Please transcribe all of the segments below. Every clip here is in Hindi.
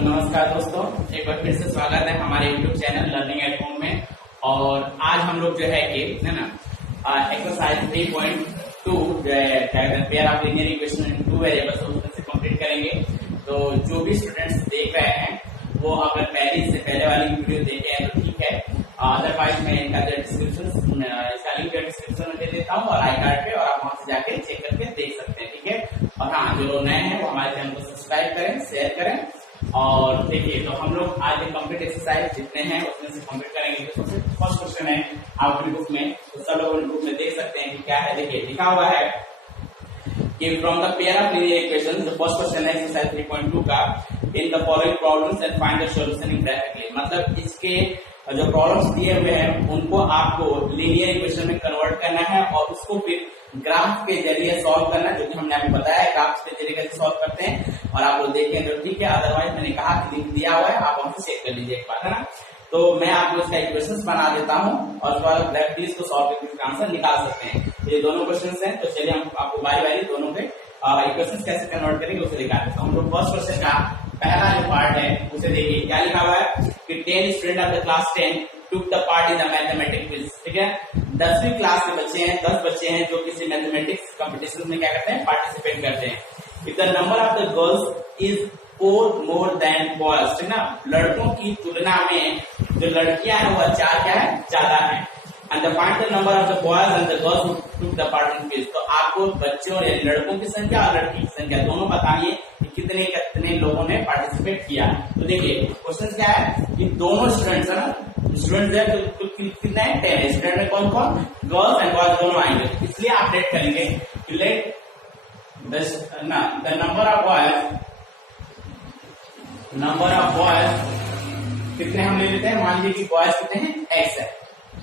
तो नमस्कार दोस्तों, एक बार फिर से स्वागत है हमारे YouTube channel learning at home में। और आज हम लोग जो है कि है ना एक्सरसाइज 3.2 जो है pair of linear equation in two variables उसमें से कंप्लीट करेंगे। तो जो भी स्टूडेंट्स देख रहे हैं वो अगर पहले वाली वीडियो देखे हैं तो ठीक है, अदरवाइज मैं इनका डिस्क्रिप्शन इसका लिंक डिस्क्रिप्शन में दे देता हूँ और आई कार्ड पे, और आप वहां से जाके चेक करके देख सकते हैं, ठीक है। और हाँ, जो लोग नए हैं वो हमारे चैनल को सब्सक्राइब करें, शेयर करें। और देखिए, तो हम लोग आज कंप्लीट एक्सरसाइज जितने हैं उसमें से कंप्लीट करेंगे। तो सबसे फर्स्ट क्वेश्चन है आपकी बुक में, तो सब लोग बुक में देख सकते हैं कि क्या है। देखिए लिखा हुआ है कि from the pair of linear equations, the first question है एक्सरसाइज 3.2 का, in the following problems and find the solution in graphically. मतलब इसके जो प्रॉब्लम्स दिए हुए हैं उनको आपको लीनियर इक्वेशन में कन्वर्ट करना है और उसको फिर ग्राफ के जरिए सॉल्व करना, जो कि हमने आपको बताया है ग्राफ के जरिए कैसे सॉल्व करते हैं। और आप लोग देखें तो ठीक है, अदरवाइज मैंने कहा कि लिंक दिया हुआ है, आप वहां से चेक कर लीजिए एक बार, है ना। तो मैं आपको इसका इक्वेशंस बना देता हूं और उसके बाद डायरेक्टली इसको सॉल्व करके इसका आंसर निकाल सकते हैं। ये दोनों क्वेश्चंस हैं, तो चलिए हम आपको बारी बारी दोनों के इक्वेशंस कैसे कन्वर्ट करेंगे उसे दिखा देता हूं। हम लोग फर्स्ट क्वेश्चन का पहला जो पार्ट है उसे देखिए, क्या लिखा हुआ है कि 10 student of the class 10 took the part in the mathematics quiz। ठीक है, 10वीं क्लास के बच्चे हैं, 10 बच्चे हैं जो किसी मैथमेटिक्स कंपटीशन में क्या करते हैं, पार्टिसिपेट करते हैं। If the number of the girls is 4 more than boys, ठीक ना, लड़कों की तुलना में जो लड़कियां हैं वो 4 क्या है, ज्यादा है। And the find the number of the boys and the girls who took the part in quiz। तो आपको बच्चों यानी लड़कों की संख्या और लड़की की संख्या दोनों बताइए कि कितने लोगों ने पार्टिसिपेट किया। तो देखिए क्वेश्चन क्या है कि दोनों स्टूडेंट्स है ना, स्टूडेंट है तो कितना है, 10 स्टूडेंट में कौन कौन, गर्ल्स एंड बॉयज दोनों आएंगे। इसलिए आप लेट करेंगे कि let the number of boys कितने हम ले लेते हैं, मान लीजिए कि बॉयज कितने हैं, x है।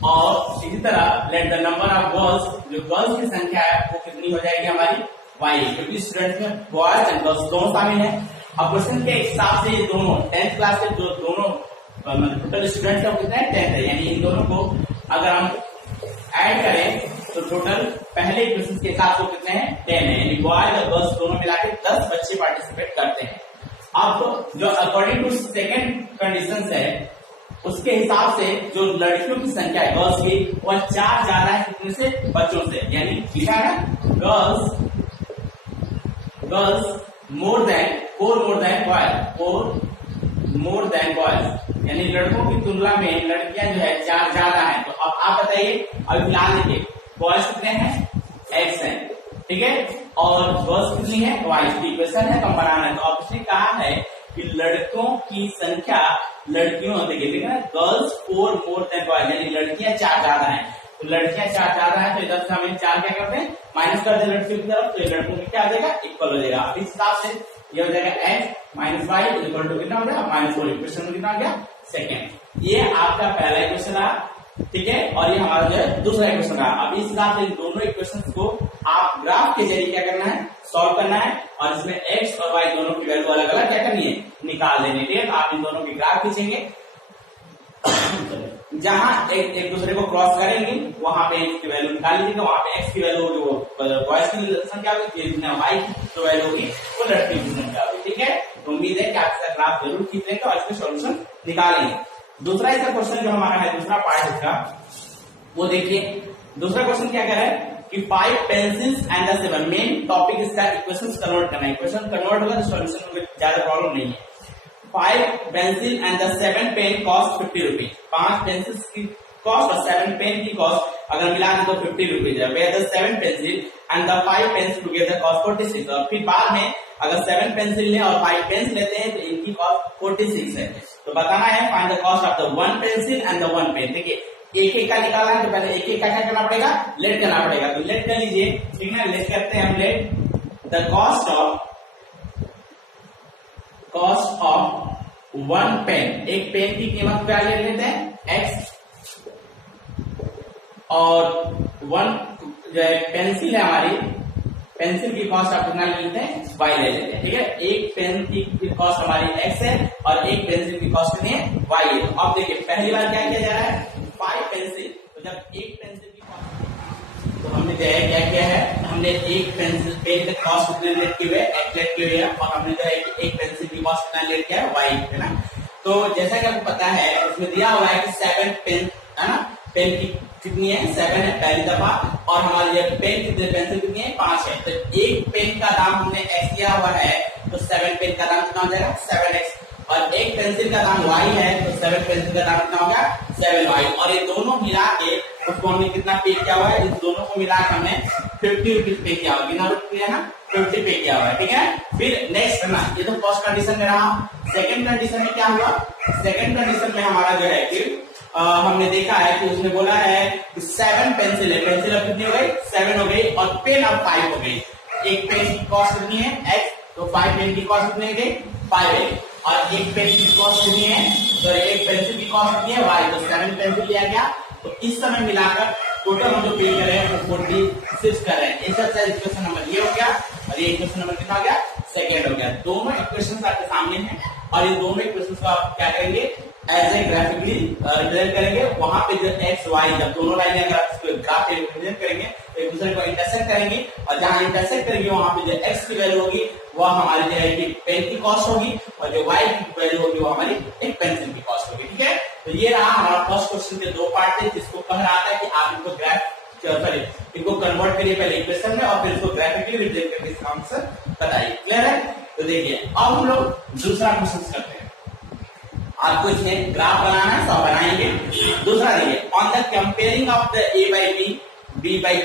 और इसी तरह let the number of girls, जो गर्ल्स की संख्या है वो कितनी हो जाएगी हमारी, y, क्योंकि स्टूडेंट में बॉयज एंड गर्ल्स दोनों शामिल है। अब क्वेश्चन के हिसाब से ये दोनों 10th क्लास के जो दोनों टोटल स्टूडेंट है वो कितना है, 10 है। यानी इन दोनों को अगर हम ऐड करें तो टोटल पहले क्वेश्चन के हिसाब से कितने हैं, 10 है। यानी बॉयज और गर्ल्स दोनों मिला के 10 बच्चे पार्टिसिपेट करते हैं। अब जो अकॉर्डिंग टू सेकेंड कंडीशन है उसके हिसाब से जो लड़कियों की संख्या है गर्ल्स की वह 4 ज्यादा है कितने से, बच्चों से। यानी लिखा है girls more than 4 more than boys, यानी लड़कों की तुलना में लड़कियां जो है 4 ज्यादा है। तो अब आप बताइए, अभी फिलहाल देखिए बॉयज कितने हैं, x है, ठीक है, और गर्ल्स कितनी है, y। इक्वेशन है तो बनाना है। तो अब उसने कहा है कि लड़कों की संख्या लड़कियों, देखिए गर्ल्स 4 मोर देन बॉयज, यानी लड़कियां 4 ज्यादा है। तो लड़कियां 4 ज्यादा है तो इधर से हम 4 क्या करते हैं, माइनस कर दे लड़कियों की तरफ, तो लड़कों की क्या आ जाएगा, इक्वल हो जाएगा। इस हिसाब से ये हो जाएगा x minus y equal to कितना हो जाएगा, -4। इक्वेशन में कितना आ गया, सेकेंड। ये आपका पहला इक्वेशन रहा, ठीक है, और ये हमारा जो है दूसरा इक्वेशन रहा। अब इस हिसाब से दोनों इक्वेशंस को आप ग्राफ के जरिए क्या करना है, सॉल्व करना है, और इसमें x और y दोनों की वैल्यू अलग अलग क्या करनी है, निकाल देनी है। आप इन दोनों की ग्राफ खींचेंगे, जहां एक दूसरे को क्रॉस करेंगे वहां पे x की वैल्यू निकाल लीजिएगा, वहां पे x की वैल्यू होगी वो बॉयज की संख्या होगी, y की जो वैल्यू होगी वो लड़की की संख्या होगी, ठीक है। तो उम्मीद है कि आप इसका ग्राफ जरूर खींचेंगे और इसका सॉल्यूशन निकालेंगे। दूसरा इसका क्वेश्चन जो हमारा है, दूसरा पार्ट इसका वो देखिए। दूसरा क्वेश्चन क्या कह रहा है कि 5 pencils and the 7, main topic इसका इक्वेशंस कन्वर्ट करना है। इक्वेशन कन्वर्ट होगा तो सॉल्यूशन में ज्यादा प्रॉब्लम नहीं है। 5 pencil and the 7 pen cost 50 rupees. 5 pencils की कॉस्ट और 7 पेन की कॉस्ट अगर मिला दें तो 50 रुपीज है। Where the 7 pencil and the 5 pens together cost 46। और फिर बाद में अगर 7 पेंसिल लें और 5 पेन्स लेते हैं तो इनकी कॉस्ट 46 है। तो बताना है find the cost of the 1 pencil and the 1 pen. देखिए एक एक का निकाला है तो पहले एक एक का क्या करना पड़ेगा, लेट करना पड़ेगा। तो लेट कर लीजिए, ठीक है, लेट करते हैं हम। Let the cost of 1 pen, एक पेन की कीमत क्या ले लेते हैं, x, और 1 जो है पेंसिल है हमारी, पेंसिल की कॉस्ट आप कितना ले लेते हैं, y ले लेते हैं, ठीक है। एक पेन की कॉस्ट हमारी x है और एक पेंसिल की कॉस्ट कितनी है, y है। तो अब देखिए पहली बार क्या किया जा रहा है, 5 पेंसिल, तो जब एक पेंसिल की कॉस्ट, तो हमने जो है क्या किया है, हमने एक पेंसिल पेन की कॉस्ट कितने लेट की हुई है, x लेट की हुई है, और हमने जो है एक पेंसिल की कॉस कितना लेट किया है y है ना। तो जैसा कि आपको पता है उसमें दिया हुआ है कि 7 पेन है ना, पेन की कितनी है 7 है पहली दफा, और हमारी ये पेन कितने पेंसिल कितनी है 5 है। तो एक पेन का दाम हमने x दिया हुआ है, तो 7 पेन का दाम कितना हो जाएगा 7x, और एक पेंसिल का दाम y है, तो 7 पेंसिल का दाम कितना होगा 7y, और ये दोनों मिला के उसको हमने कितना पे किया हुआ है, इस दोनों को मिला के हमने 50 रुपीज पे किया हुआ, कितना रुपया ना 50 पे किया हुआ है, ठीक है। फिर नेक्स्ट है ना, ये तो फर्स्ट कंडीशन में रहा। सेकंड कंडीशन में क्या हुआ, सेकंड कंडीशन में हमारा जो है कि हमने देखा है कि उसने बोला है कि 7 पेंसिल है, पेंसिल अब कितनी हो गई 7 हो गई, और पेन अब 5 हो गई। एक पेन की कॉस्ट कितनी है x, तो 5 पेन की कॉस्ट कितनी है 5 है, और एक पेन की कॉस्ट कितनी है, तो एक पेंसिल की कॉस्ट कितनी है y, तो 7 पेंसिल लिया गया। तो इस समय मिलाकर टोटल हम जो पे कर रहे हैं वो 46 कर रहे हैं। ऐसा इक्वेशन नंबर ये हो गया, और ये इक्वेशन नंबर कितना हो गया सेकेंड हो गया। दोनों इक्वेशन आपके सामने हैं, और ये दोनों इक्वेशन को आप क्या करेंगे एज ए ग्राफिकली रिप्रेजेंट करेंगे। वहां पे जो एक्स वाई जब दोनों लाइन अगर आप इसको ग्राफ पे रिप्रेजेंट करेंगे तो एक दूसरे को इंटरसेक्ट करेंगे, और जहां इंटरसेक्ट करेंगे वहां पे जो एक्स की वैल्यू होगी वह हमारी जो है कि पेन की कॉस्ट होगी, और जो वाई की वैल्यू होगी वो हमारी एक पेंसिल की कॉस्ट होगी, ठीक है। तो ये रहा हमारा फर्स्ट क्वेश्चन के दो पार्ट थे, जिसको कह रहा था कि आप इनको ग्राफ सॉरी इनको कन्वर्ट करिए पहले इक्वेशन में, और फिर इसको ग्राफिकली रिप्रेजेंट करके इसका आंसर बताइए। क्लियर है? तो देखिए अब हम लोग दूसरा क्वेश्चन करते हैं। आपको इसमें ग्राफ बनाना है, सब बनाएंगे। दूसरा देखिए, on the comparing of the a by b, b by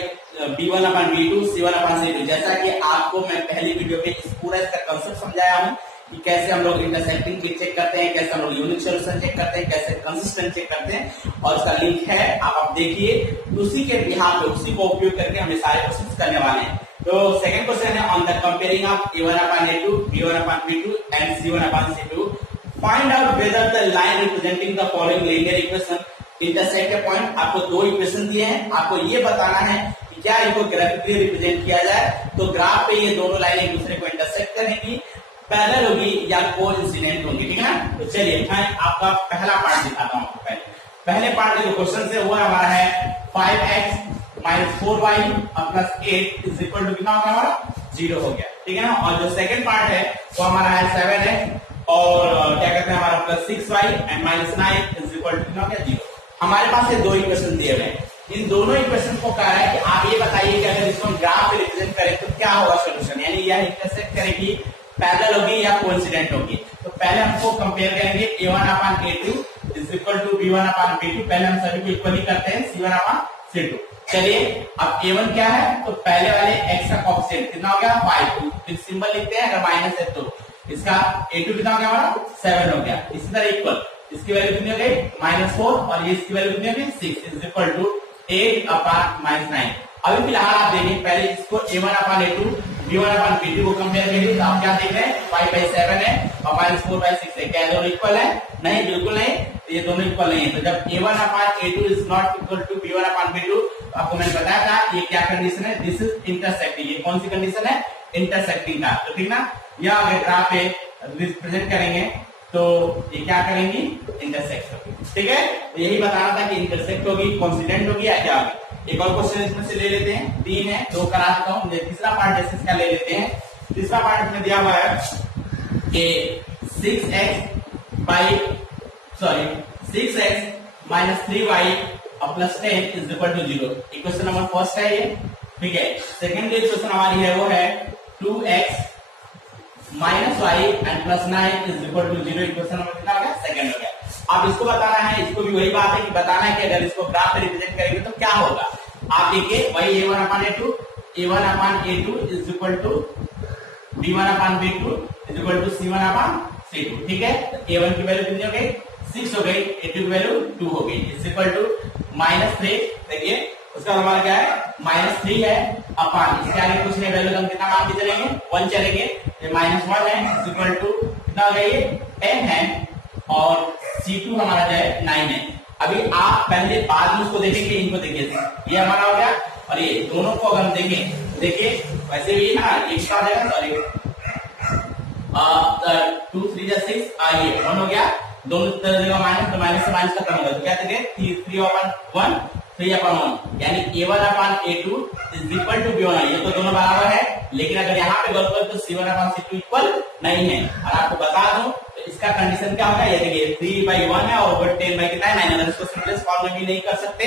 b1 upon b2, c1 upon c2, जैसा कि आपको मैं पहली वीडियो में इस पूरा इसका कंसेप्ट समझाया हूं कि कैसे हम लोग इंटरसेक्टिंग भी चेक करते हैं, कैसे हम लोग यूनिक सॉल्यूशन चेक करते हैं, कैसे कंसिस्टेंट चेक करते हैं, और उसका लिंक है आप देखिए। उसी के बिहार पे उसी को उपयोग करके हम सारे क्वेश्चन करने वाले हैं। तो सेकंड क्वेश्चन है on the comparing of a1 upon a2, b1 upon b2 and c1 upon c2, find out whether the line representing the following linear equation intersect a point। आपको दो इक्वेशन दिए हैं, आपको ये बताना है कि क्या इनको ग्राफिकली रिप्रेजेंट किया जाए। तो ग्राफ पे ये दोनों लाइन एक दूसरे को इंटरसेक्ट करेंगी, पैरेलल होगी या कोइंसिडेंट होंगी, ठीक है ना। तो चलिए मैं आपका पहला पार्ट दिखाता हूँ आपको। पहले पार्ट में जो क्वेश्चन है वो हमारा है 5x - 4y + 8 is equal to कितना होगा हमारा 0 हो गया, ठीक है ना। और जो सेकंड पार्ट है वो हमारा है 7x और क्या कहते हैं हमारा +6y and -9 is equal to कितना हो गया 0। हमारे पास ये दो इक्वेशन दिए हुए हैं, इन दोनों इक्वेशन को कह रहा है कि आप ये बताइए कि अगर इसको ग्राफ पे रिप्रेजेंट करें तो क्या होगा सॉल्यूशन, यानी यह इंटरसेक्ट करेगी, पैरेलल होगी या कोइंसिडेंट होगी। तो पहले हमको कंपेयर करेंगे a1 upon a2 is equal to b1 upon b2, पहले हम सभी को इक्वली करते हैं c1 upon c2। चलिए अब a1 क्या है, तो पहले वाले x का कोएफिशिएंट कितना हो गया 5, फिर सिंबल लिखते हैं अगर माइनस है तो इसका a2 कितना हो गया हमारा 7 हो गया। इसी तरह इक्वल इसकी वैल्यू कितनी हो गई -4, और ये इसकी वैल्यू कितनी हो गई 6 इज इक्वल टू 8 upon -9। अभी फिलहाल आप देखिए पहले इसको a1 upon a2 b1 upon b2 को कंपेयर करिए, तो आप क्या देख रहे हैं 5/7 है और -4/6 है, क्या दोनों इक्वल है? नहीं, बिल्कुल नहीं, तो ये दोनों इक्वल नहीं है। तो जब a1 upon a2 is not equal to b1 upon b2, आपको मैंने बताया था ये क्या कंडीशन है, दिस इज इंटरसेक्टिंग। ये कौन सी कंडीशन है? इंटरसेक्टिंग का, तो ठीक ना। यह अगर ग्राफ पे रिप्रेजेंट करेंगे तो ये क्या करेंगी इंटरसेक्ट होगी, ठीक है। तो यही बताना था कि इंटरसेक्ट होगी, कोइंसिडेंट होगी या क्या होगी। एक और क्वेश्चन इसमें से ले लेते हैं, 3 है 2 करा देता हूं। तीसरा पार्ट जैसे इसका ले लेते हैं। तीसरा पार्ट इसमें दिया हुआ है कि 6x - 3y + 10 is equal to 0। Equation number first है ये, ठीक है। सेकंड इक्वेशन हमारी है वो है 2x - y and +9 is equal to 0। Equation number कितना हो गया सेकंड हो गया। अब इसको बताना है, इसको भी वही बात है कि बताना है कि अगर इसको ग्राफ पे रिप्रेजेंट करेंगे तो क्या होगा। आप देखिए वही a1 upon a2 is equal to b1 upon b2 is equal to c1 upon c2, ठीक है। a1 की वैल्यू कितनी हो गई 6 हो गई, a2 की वैल्यू 2 हो गई, इज इक्वल टू -3। देखिए उसका हमारा क्या है -3 है अपॉन इसके आगे कुछ नहीं, वैल्यू हम कितना मान के चलेंगे 1 चलेंगे, ये -1 है इज इक्वल टू कितना हो गया ये 10 है, और C2 हमारा जो है 9 है। अभी आप पहले बाद में उसको देखेंगे, इनको देखिए ये हमारा हो गया, और ये दोनों को अगर हम देखें, देखिए वैसे भी ना एक का हो जाएगा, सॉरी 2 3 जा 6 ये 1 हो गया, दोनों जगह माइनस, तो माइनस से माइनस खत्म होगा, तो क्या देंगे 3/1 3/1, यानी a1 upon a2 is is equal to B1 ये तो दोनों बराबर है, लेकिन अगर यहाँ पे गलत हो तो C1 अपॉन C2 इक्वल नहीं है। और आपको बता दूं तो इसका कंडीशन क्या होगा, ये देखिए 3/1 है और ओवर 10 बाई कितना है 9, अगर इसको सिंपलेस्ट फॉर्म में भी नहीं कर सकते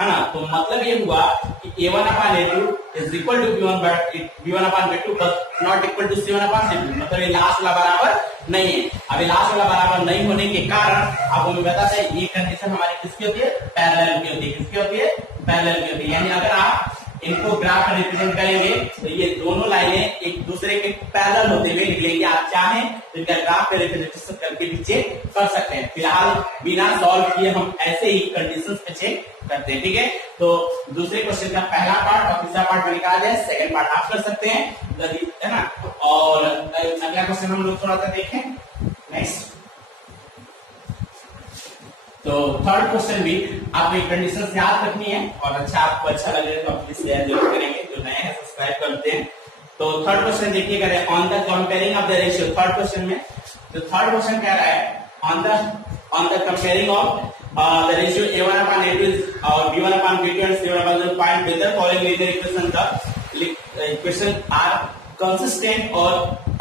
है ना, तो मतलब ये हुआ कि A1 upon A2 is equal to B1 upon B2 but not equal to C1 upon C2, मतलब ये लास्ट वाला बराबर नहीं है। अभी लास्ट वाला बराबर नहीं होने के कारण आपको मैं बताता है ये कंडीशन हमारी किसकी होती है, पैरेलल की होती है। किसकी होती है, पैरेलल की होती है। यानी अगर आप इनको ग्राफ में रिप्रेजेंट करेंगे तो ये दोनों लाइनें एक दूसरे के पैरेलल होते हुए निकलेंगे। आप चाहें तो इनका ग्राफ में रिप्रेजेंटेशन करके भी चेक कर सकते हैं। फिलहाल बिना सॉल्व किए हम ऐसे ही कंडीशंस पे चेक करते हैं, ठीक है। तो दूसरे क्वेश्चन का पहला पार्ट और तीसरा पार्ट में निकाला जाए, सेकंड पार्ट आप कर सकते हैं, है ना। और अगला क्वेश्चन हम लोग थोड़ा सा देखें नेक्स्ट। तो थर्ड क्वेश्चन भी आपको एक कंडीशन याद रखनी है और आपको अच्छा लगे तो आप प्लीज शेयर जरूर करेंगे, जो नए हैं सब्सक्राइब करते हैं। तो थर्ड क्वेश्चन देखिए, कह रहे हैं on the comparing of the ratio. Third question में तो थर्ड क्वेश्चन कह रहा है on the comparing of the ratio A1 upon A2 और B1 upon B2 and C1 upon C2 find whether following linear equation the equation are consistent और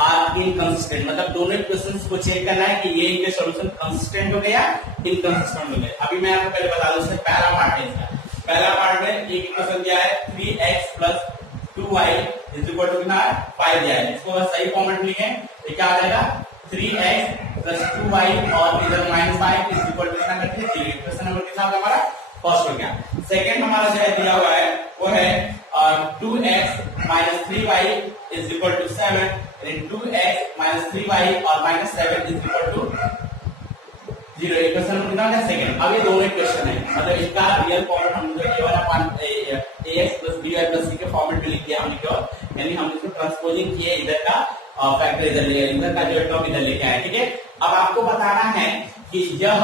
are inconsistent, मतलब दोनों इक्वेशंस को चेक करना है कि ये इनके सॉल्यूशन कंसिस्टेंट हो गया इनकंसिस्टेंट हो गया। अभी मैं आपको पहले बता दूं, इसमें पहला पार्ट है इसका। पहला पार्ट में एक इक्वेशन दिया है 3x plus 2y is equal to कितना है 5 दिया है। इसको सही फॉर्मेट में लिखें तो क्या आ जाएगा 3x plus 2y और इधर -5 is equal to कितना करते हैं 0। क्वेश्चन नंबर के साथ हमारा फर्स्ट हो गया। सेकंड हमारा जो है दिया हुआ है वो है 2x minus 3y is equal to 7 and 2x minus 3y और -7 is equal to 0। Question number कितना है सेकंड। अब ये दोनों इक्वेशन है, मतलब इसका रियल फॉर्मेट हम जो A1 upon ax plus by plus c के फॉर्मेट में लिख दिया हमने क्यों, यानी हम इसको ट्रांसपोजिंग किए, इधर का फैक्टर इधर ले गए, इधर का जो टर्म इधर लेके आए, ठीक है। अब आपको बताना है कि यह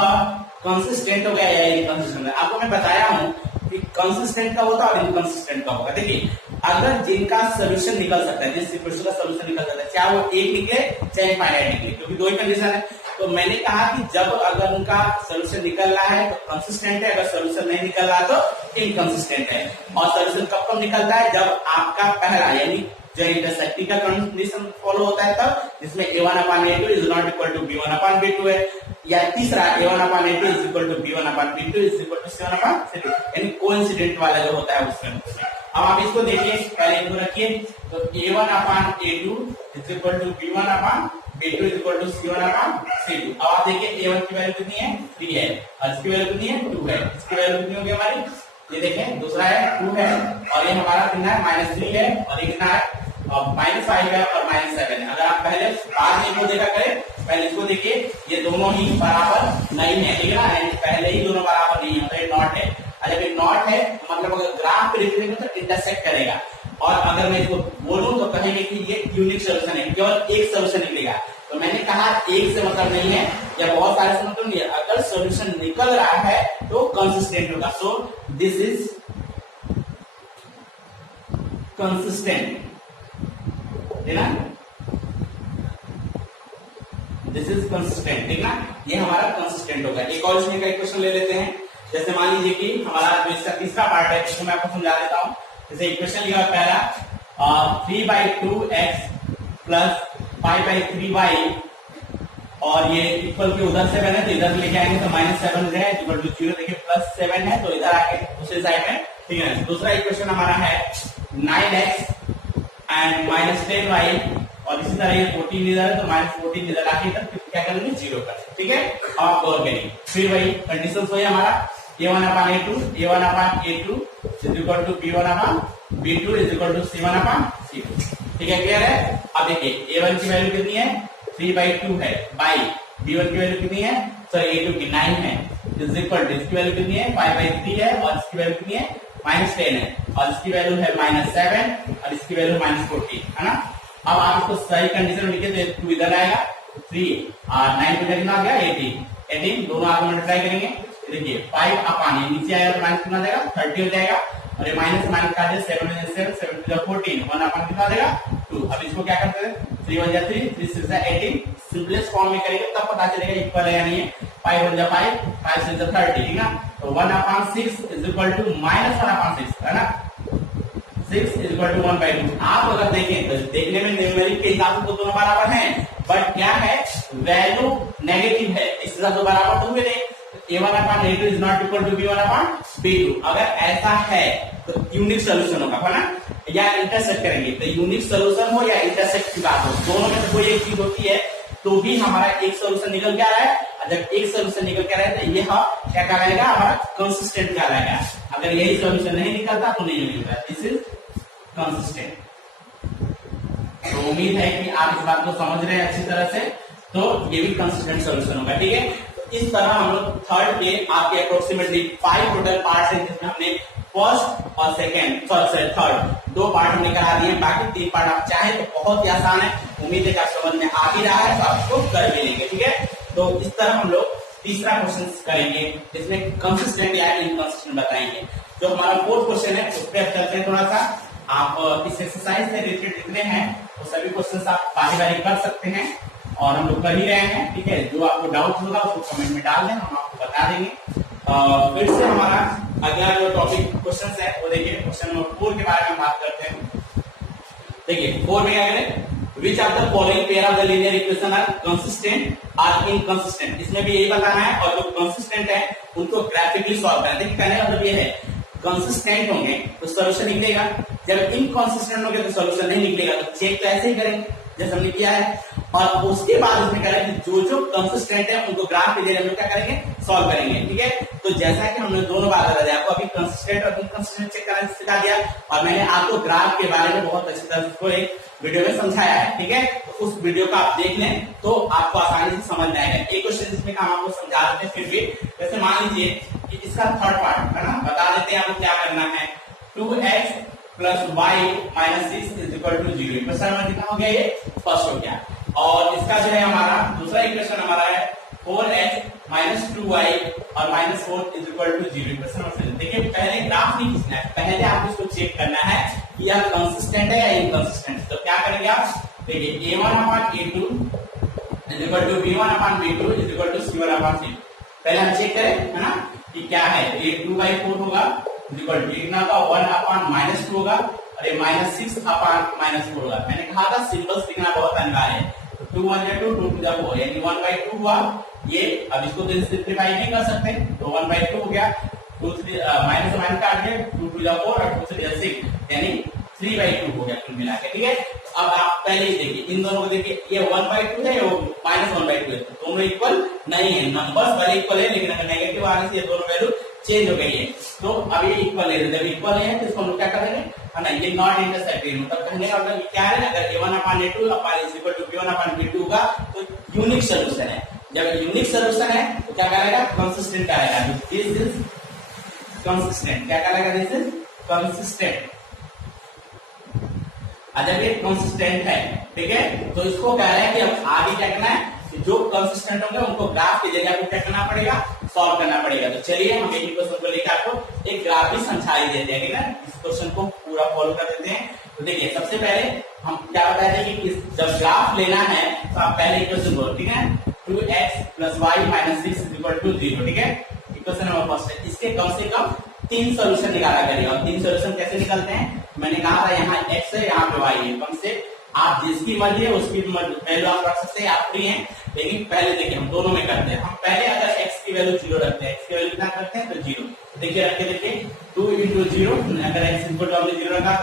कंसिस्टेंट हो गया या इनकंसिस्टेंट है। आपको मैं बताया हूं कि कंसिस्टेंट का होता है और इनकंसिस्टेंट का होगा। देखिए अगर जिनका सोल्यूशन निकल सकता है, जिस इक्वेशन का सोल्यूशन निकल सकता है, चाहे वो एक निकले चाहे इनफाइनाइट निकले, क्योंकि दो ही कंडीशन है। तो मैंने कहा कि जब अगर उनका सोल्यूशन निकल रहा है तो कंसिस्टेंट है, अगर सोल्यूशन नहीं निकल रहा तो इनकंसिस्टेंट है। और सोल्यूशन कब कब निकलता है, जब आपका पहला यानी जो इंटरसेक्टिंग का कंडीशन फॉलो होता है तब, जिसमें A1 upon A2 is not equal to B1 upon B2 है, या तीसरा A1 upon A2 is equal to B1 upon B2 is equal to C1 upon C2, यानी कोइंसिडेंट वाला जो होता है उसमें। अब आप इसको देखिए, पहले इनको रखिए, तो A1 upon A2 is equal to B1 upon B2 is equal to C1 upon C2। अब आप देखिए A1 की वैल्यू कितनी है 3 है और इसकी वैल्यू कितनी है 2 है। इसकी वैल्यू कितनी होगी हमारी, ये देखें दूसरा है 2 है और ये हमारा कितना है -3 है और ये कितना है -5 है और -7 है। अगर आप पहले बाद में इसको देखा करें, पहले इसको देखिए, ये दोनों ही बराबर नहीं है, ठीक है ना, पहले ही दोनों बराबर नहीं है, तो ये नॉट है। और जब ये नॉट है मतलब अगर ग्राफ पे लिखेंगे तो इंटरसेक्ट करेगा, और अगर मैं इसको बोलूं तो कहेंगे कि ये यूनिक सोल्यूशन है, केवल एक सोल्यूशन निकलेगा। तो मैंने कहा एक से मतलब नहीं है या बहुत सारे से मतलब नहीं है, अगर सोल्यूशन निकल रहा है तो कंसिस्टेंट होगा। सो दिस इज कंसिस्टेंट, है ना, दिस इज कंसिस्टेंट, ठीक ना, ये हमारा कंसिस्टेंट होगा। एक और इसमें का क्वेश्चन ले लेते हैं, जैसे मान लीजिए कि हमारा जो इसका तीसरा पार्ट है इसको मैं आपको समझा देता हूं। जैसे इक्वेशन लिया पहला 3/2x प्लस 5/3y और ये इक्वल के उधर से बने तो इधर लेके आएंगे तो -7 है इक्वल टू 0, देखिए +7 है तो इधर आके दूसरे साइड में, ठीक है। दूसरा इक्वेशन हमारा है 9x एंड -10y और इसी तरह ये 14 इधर है तो -14 इधर आके इधर क्या करेंगे 0 कर, ठीक है। आप गौर करिए, फिर वही कंडीशन वही हमारा A1 upon A2 is equal to B1 upon B2 is equal to C1 upon C2, ठीक है, क्लियर है। अब देखिए A1 की वैल्यू कितनी है 3/2 है, बाई B1 की वैल्यू कितनी है, सॉरी A2 की 9 है, इज इक्वल टू इसकी वैल्यू कितनी है 5/3 है और इसकी वैल्यू कितनी है -10 है और इसकी वैल्यू है -7 और इसकी वैल्यू -14, है ना। अब आप इसको सही कंडीशन में लिखे तो 2 इधर आएगा, 3 और 9 इधर कितना आ गया 18 दोनों आप मल्टीप्लाई करेंगे, देखिए 5 अपॉन ये नीचे आएगा तो माइनस कितना देगा 30 हो जाएगा और ये माइनस माइनस काट 7 7 14 1 अपॉन कितना देगा 2। अब इसको क्या करते हैं 3 1 जा 3 3 6 जा 18, सिंपलेस्ट फॉर्म में करेंगे तब पता चलेगा इक्वल है या नहीं है। 5 1 जा 5 5 6 जा 30, ठीक है ना। तो 1/6 इज इक्वल टू -1/6, है ना। 6 इज इक्वल टू 1/2। आप अगर देखें तो देखने में न्यूमेरिक के हिसाब से तो दोनों बराबर हैं, बट क्या है, वैल्यू नेगेटिव है, इसके साथ तो बराबर तो हुए नहीं। a1/a2 is not equal to b1/b2। अगर ऐसा है तो यूनिक सोल्यूशन होगा, है ना, या इंटरसेक्ट करेंगे तो यूनिक सोल्यूशन हो या इंटरसेक्ट की बात हो, दोनों में से कोई एक चीज होती है तो भी हमारा एक सोल्यूशन निकल के आ रहा है। जब एक सोल्यूशन निकल के आ रहा है तो ये क्या कहलाएगा, हमारा कंसिस्टेंट कहलाएगा। अगर यही सोल्यूशन नहीं निकलता तो नहीं निकलता, दिस इज कंसिस्टेंट। तो उम्मीद है कि आप इस बात को समझ रहे हैं अच्छी तरह से, तो ये भी कंसिस्टेंट सोल्यूशन होगा, ठीक है। तो इस तरह हम लोग थर्ड के आपके अप्रोक्सीमेटली 5 टोटल पार्ट्स हैं, जिसमें हमने फर्स्ट और सेकेंड थर्ड 2 पार्ट हमने करा दिए, बाकी 3 पार्ट आप चाहे तो बहुत ही आसान है। उम्मीद है कि आप समझ में आ भी रहा है, तो आपको कर भी लेंगे, ठीक है। तो इस तरह हम लोग तीसरा क्वेश्चन करेंगे, इसमें कंसिस्टेंट या इनकंसिस्टेंट बताएंगे। जो हमारा फोर्थ क्वेश्चन है उस पर चलते हैं थोड़ा सा। आप इस एक्सरसाइज से रिलेटेड जितने हैं वो सभी क्वेश्चन आप बारी-बारी कर सकते हैं, और हम लोग कर ही रहे हैं, ठीक है। जो आपको डाउट होगा उसको कमेंट में डाल दें, हम आपको बता देंगे। फिर से हमारा अगला जो टॉपिक क्वेश्चन है वो देखिए, क्वेश्चन नंबर 4 के बारे में बात करते हैं। देखिए 4 में क्या करें, which of the following pair of the linear equation are consistent or inconsistent. इसमें भी यही बताना है, और जो कंसिस्टेंट है उनको ग्राफिकली सॉल्व करना है। देखिए कहने का मतलब ये है, कंसिस्टेंट होंगे तो सोल्यूशन निकलेगा, जब इनकंसिस्टेंट होंगे तो सोल्यूशन नहीं निकलेगा। तो चेक तो ऐसे ही करेंगे जैसे हमने किया है, और उसके बाद इसमें कह रहे हैं कि जो कंसिस्टेंट है उनको ग्राफ के जरिए हम लोग क्या करेंगे, सॉल्व करेंगे, ठीक है। तो जैसा कि हमने दोनों बात बता दी, आपको अभी कंसिस्टेंट और इनकंसिस्टेंट चेक करना सिखा दिया, और मैंने आपको ग्राफ के बारे में बहुत अच्छी तरह से एक वीडियो में समझाया है, ठीक है। तो उस वीडियो को आप देख लें तो आपको आसानी से समझ में आएगा। एक क्वेश्चन जिसमें हम आपको समझा देते हैं, फिर भी जैसे मान लीजिए कि इसका थर्ड पार्ट है ना, बता देते हैं आपको क्या करना है। 2x plus y minus 6 is equal to 0। Equation number कितना हो गया, ये फर्स्ट हो गया। और इसका जो है हमारा दूसरा इक्वेशन हमारा है 4x माइनस 2y और minus 4 is equal to 0। Equation number 7। देखिए पहले ग्राफ नहीं खींचना है, पहले आपको इसको चेक करना है कि यह कंसिस्टेंट है या इनकंसिस्टेंट। तो क्या करेंगे आप, देखिए a1/a2 is equal to b1/b2 is equal to c1/c। पहले हम चेक करें, है ना, कि क्या है, ये 2/4 होगा इक्वल टू कितना का 1/-2 होगा, और ये -6/-4 होगा। मैंने कहा था सिंबल्स लिखना बहुत अनिवार्य है। तो 2 1 2 2 2 4 यानी 1/2 हुआ ये। अब इसको तो सिंप्लीफाई नहीं कर सकते, तो 1/2 हो गया, 2 3 माइनस से माइनस काट दिया, 2 2 4 और 2 3 6 यानी 3/2 हो गया कुल मिला के, ठीक है। अब आप पहले ही देखिए इन दोनों को, देखिए ये 1/2 है, वो -1/2 है, तो दोनों इक्वल नहीं है, नंबर्स भले इक्वल है, लेकिन अगर नेगेटिव आने से ये दोनों वैल्यू चेंज हो गई है। तो अब ये इक्वल है, जब इक्वल है तो इसको हम लोग क्या करेंगे, है ना, ये नॉट इंटरसेक्टिंग, मतलब कहने का मतलब क्या है, अगर a1/a2 is equal to b1/b2 का तो यूनिक सोल्यूशन है। जब यूनिक सोल्यूशन है तो क्या करेगा, कंसिस्टेंट करेगा। दिस इज कंसिस्टेंट, क्या करेगा, दिस इज कंसिस्टेंट। जब ये कंसिस्टेंट है, ठीक है, तो इसको कह रहे हैं कि अब आगे क्या करना है, जो कंसिस्टेंट होंगे उनको ग्राफ के जरिए आपको क्या करना पड़ेगा, सॉल्व करना पड़ेगा। तो चलिए हम एक क्वेश्चन को लेकर आपको एक ग्राफ भी समझा ही देते हैं, ठीक है। इस क्वेश्चन को पूरा फॉलो कर देते हैं। तो देखिए सबसे पहले हम क्या बताते हैं कि जब ग्राफ लेना है तो आप पहले इक्वेशन बोलो, ठीक है, 2x plus y minus 6 is equal to 0, ठीक है। इक्वेशन नंबर फर्स्ट है, इसके कम से कम 3 सोल्यूशन निकाला करिए। और 3 सोल्यूशन कैसे निकलते हैं, मैंने कहा था यहाँ x है, यहाँ पे y है। कम से आप जिसकी मर्जी है उसकी वैल्यू आप रख सकते हैं, आप फ्री हैं। लेकिन पहले देखिए हम दोनों में करते हैं। हम पहले अगर x की वैल्यू 0 रखते हैं, x की वैल्यू कितना करते हैं, तो 0। देखिए रख के देखिए 2 × 0, अगर x इक्वल टू हमने 0 रखा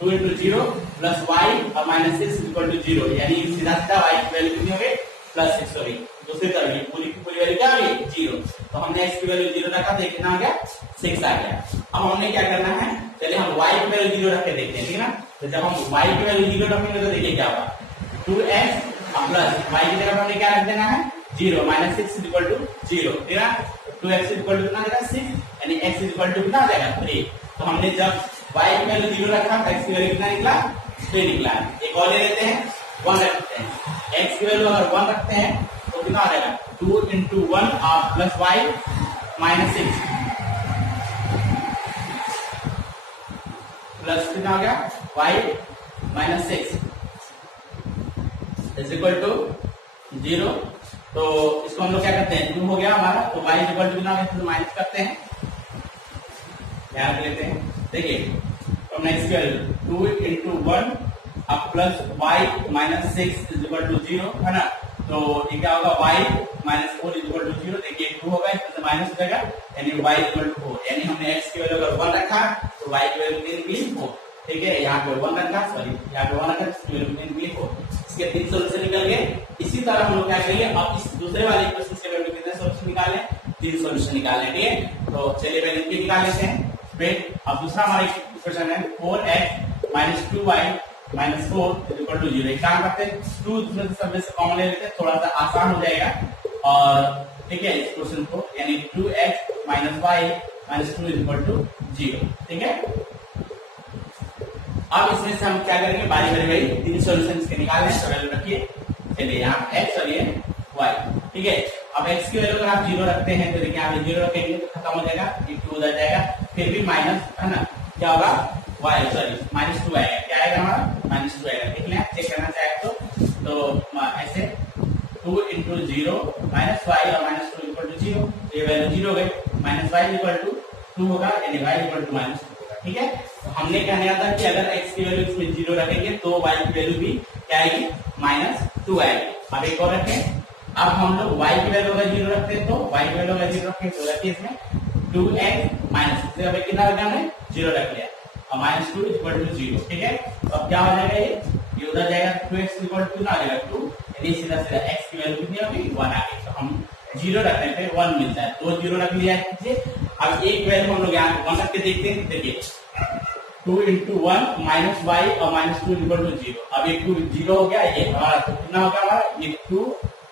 तो 2 × 0 प्लस y और माइनस 6 इक्वल टू 0, यानी सीधा सीधा y की वैल्यू कितनी हो गई, +6 हो गई। दूसरी तरफ ये पूरी की पूरी वैल्यू क्या आ गई, 0। तो हमने x की वैल्यू 0 रखा तो कितना आ गया, 6 आ गया। अब हमने क्या करना है, चलिए हम y की वैल्यू 0 रख के देखते हैं, ठीक है ना। तो जब हम y की वैल्यू 0 रखेंगे तो देखिए क्या होगा, 2x प्लस y की जगह हमने क्या रख देना है, 0 माइनस 6 इक्वल टू 0, ठीक है। 2x इक्वल टू कितना आ जाएगा, 6, यानी x इक्वल टू कितना आ जाएगा, 3। तो हमने जब y की वैल्यू 0 रखा तो x की वैल्यू कितना निकला, 3 निकला। एक और ले लेते हैं, 1 रखते हैं। x की वैल्यू अगर 1 रखते हैं तो कितना आ जाएगा, 2 × 1 प्लस y माइनस 6 प्लस कितना आ गया, y minus 6 is equal to 0। तो इसको हम लोग क्या करते हैं, 2 हो गया हमारा, तो y इक्वल टू कितना, तो माइनस करते हैं, ध्यान लेते हैं। देखिए तो अपना एक्स की वैल्यू 2 into 1 अब plus y minus 6 is equal to 0 है ना। तो ये क्या होगा y minus 4 is equal to 0। देखिए 2 होगा इसमें से माइनस हो जाएगा यानी y इक्वल टू 4। यानी हमने x की वैल्यू अगर 1 रखा तो y की वैल्यू कितनी निकली 4। ठीक है, यहाँ पे 1 रखा, सॉरी यहाँ पे 1 रखा, इसकी वैल्यू कितनी निकली 4। इसके 3 सॉल्यूशन निकल गए। इसी तरह हम लोग क्या करेंगे, अब इस दूसरे वाले इक्वेशन के वैल्यू कितने सॉल्यूशन निकालें, 3 सॉल्यूशन निकालें। ठीक है, तो चलिए पहले इनके निकाल लेते हैं। फिर अब दूसरा हमारा इक्वेशन है 4x minus 2y minus 4 is equal to 0। एक काम करते हैं, 2 में सब में से कॉमन ले लेते हैं, थोड़ा सा आसान हो जाएगा। और ठीक है, इस क्वेश्चन को यानी 2x minus y minus 2 is equal to 0। ठीक है, अब इसमें से हम क्या करेंगे, बारी बारी भाई 3 सॉल्यूशन के निकालने हैं। तो वैल्यू रखिए, चलिए यहाँ x और ये y। ठीक है, अब x की वैल्यू अगर आप 0 रखते हैं तो देखिए यहाँ पे 0 रखेंगे तो खत्म हो जाएगा, ये 2 उधर जाएगा, फिर भी माइनस है ना, क्या होगा y सॉरी माइनस 2 आएगा। क्या आएगा हमारा माइनस 2 आएगा। देख लें, चेक करना चाहे तो ऐसे 2 into 0 माइनस y और माइनस 2 इक्वल टू 0। ये वैल्यू 0 हो गई, माइनस y इक्वल टू 2 होगा यानी y इक्वल टू माइनस 2 होगा। ठीक है, तो हमने क्या कहना था कि अगर x की वैल्यू इसमें 0 रखेंगे तो y की वैल्यू भी क्या आएगी माइनस 2 आएगी। अब एक और रखें, अब हम लोग y की वैल्यू अगर 0 रखते हैं तो y की वैल्यू अगर 0 रखें तो रखिए इसमें 2x माइनस कितना रखा हमने 0 रख लिया और माइनस 2 इक्वल टू 0। ठीक है, तो अब क्या हो जाएगा, ये उधर जाएगा 2x इक्वल टू ना आ जाएगा 2, यानी सीधा सीधा x की वैल्यू कितनी होगी 1 आ गई। तो हम 0 रखने पे 1 मिलता है, तो 0 रख लिया है। अब एक वैल्यू हम लोग यहाँ पे 1 रख के देखते हैं। देखिए 2 into 1 माइनस y और माइनस 2 इक्वल टू 0। अब ये 2 0 हो गया, ये हमारा तो कितना होगा हमारा, ये 2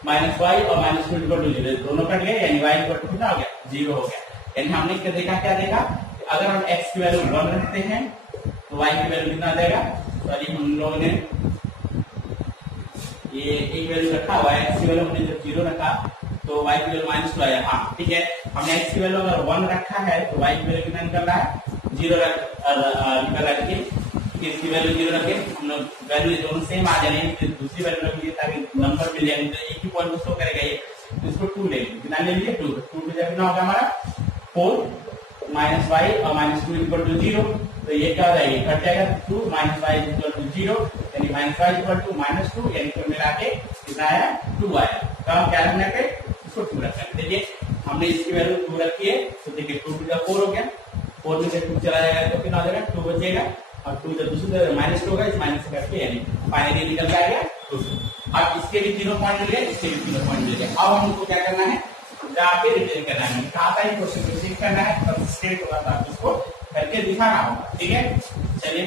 माइनस y और माइनस 2 इक्वल टू 0 दोनों कट गए यानी y इक्वल टू कितना हो गया 0 हो गया। यानी हमने क्या देखा, अगर हम x की वैल्यू 1 रखते हैं तो y की वैल्यू कितना आ जाएगा, सॉरी हम लोगों ने ये एक वैल्यू रखा हुआ है, x की वैल्यू हमने जब 0 रखा तो y की वैल्यू माइनस 2 आया। हाँ ठीक है, हमने x की वैल्यू अगर 1 रखा है तो y की वैल्यू कितना निकल रहा है 0 निकल रहा है। इसकी वैल्यू 0 रखे, हम लोग वैल्यू दोनों सेम आ जाए, दूसरी वैल्यू रखिए ताकि नंबर मिल जाए, तो एक ही पॉइंट को शो करेगा ये। तो इसको 2 ले लीजिए, कितना ले लीजिए 2 पे जब कितना होगा हमारा 4 माइनस y और माइनस 2 इक्वल टू 0। तो ये क्या हो जाएगा, कट जाएगा 2 माइनस y इक्वल टू 0 यानी minus y equal to minus 2 यानी कुल मिला के कितना आया 2 आया। तो हम क्या रखने पे इसको 2 रखना है। देखिए हमने इसकी वैल्यू 2 रखी है तो देखिए 2 का 4 हो गया, 4 में से 2 चला जाएगा तो कितना हो जाएगा 2 बचेगा। अब 2 जब दूसरी तरफ माइनस 2 होगा, इस माइनस से करके यानी फाइनली निकल जाएगा 2। अब इसके भी 0 पॉइंट मिल गए, इसके भी 0 पॉइंट मिल गए। अब हमको क्या करना है, जाके रिटर्न करना है, कहा था क्वेश्चन को चेक करना है, तब स्ट्रेट होगा तो आपको इसको करके दिखाना होगा। ठीक है, चलिए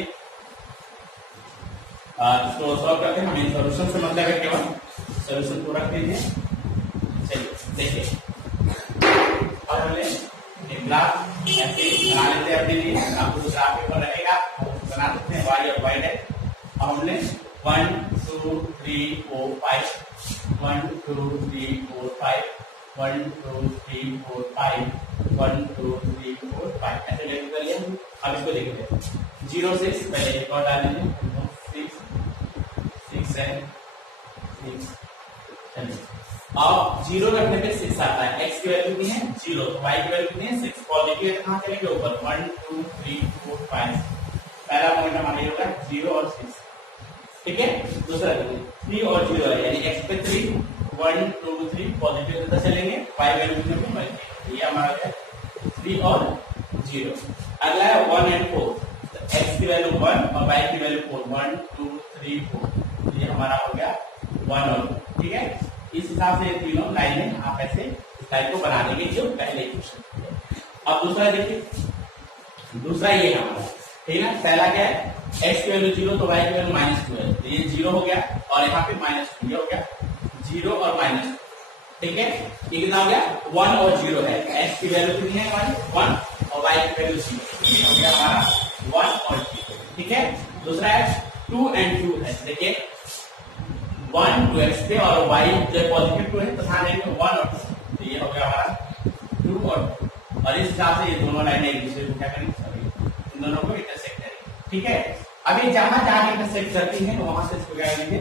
इसको सॉल्व करते हैं। हमें सॉल्यूशन से मतलब है केवल सॉल्यूशन को रख दीजिए। चलिए देखिए, और हमने एक ग्राफ ऐसे बना लेते हैं अपने लिए, आपको जो ग्राफ पेपर रहेगा बना सकते हैं y और y है। अब हमने 1 2 3 4 5 1 2 3 4 5 1 2 3 4 5 1 2 3 4 5 ऐसे लेकर कर लिया। अब इसको देखते हैं 0 से पहले एक और डाल दीजिए 6 6 7 6। चलिए अब 0 रखने पे 6 आता है, x की वैल्यू कितनी है 0, तो y की वैल्यू कितनी है 6। पॉजिटिव है कहां चलेंगे ऊपर 1 2 3 4 5, पहला पॉइंट हमारा ये होगा 0 और 6। ठीक है, दूसरा 3 और 0 है यानी x पे 3 1 2 3 पॉजिटिव से चलेंगे, y वैल्यू कितनी है, ये हमारा है 3 और 0। अगला है 1 and 4, तो x की वैल्यू 1 और y की वैल्यू 4 1 2 3 4, ये हमारा हो गया 1 और 2। ठीक है, इस हिसाब से तीनों लाइनें आप ऐसे लाइन को बना देंगे जो पहले क्वेश्चन। अब दूसरा देखिए, दूसरा ये है हमारा, ठीक है ना। पहला क्या है, x की वैल्यू 0 तो y की वैल्यू -2 है, तो ये 0 हो गया और यहाँ पे -2 हो गया 0 और -2। ठीक है, ये कितना हो गया 1 और 0 है, x की वैल्यू कितनी है हमारी 1 और y की वैल्यू 0, ये हो गया हमारा 1 और 0। ठीक है, दूसरा है 2 and 2 है, देखिए 1 2x पे और y जो पॉजिटिव 2 है तो ध्यान देंगे 1 और 2, तो ये हो गया हमारा 2 और 2। और इस हिसाब से ये दोनों लाइनें एक दूसरे को क्या करेंगे, इन दोनों को इंटरसेक्ट करेंगे। ठीक है, अभी जहां जहां इंटरसेक्ट करती हैं तो वहां से इसको क्या करेंगे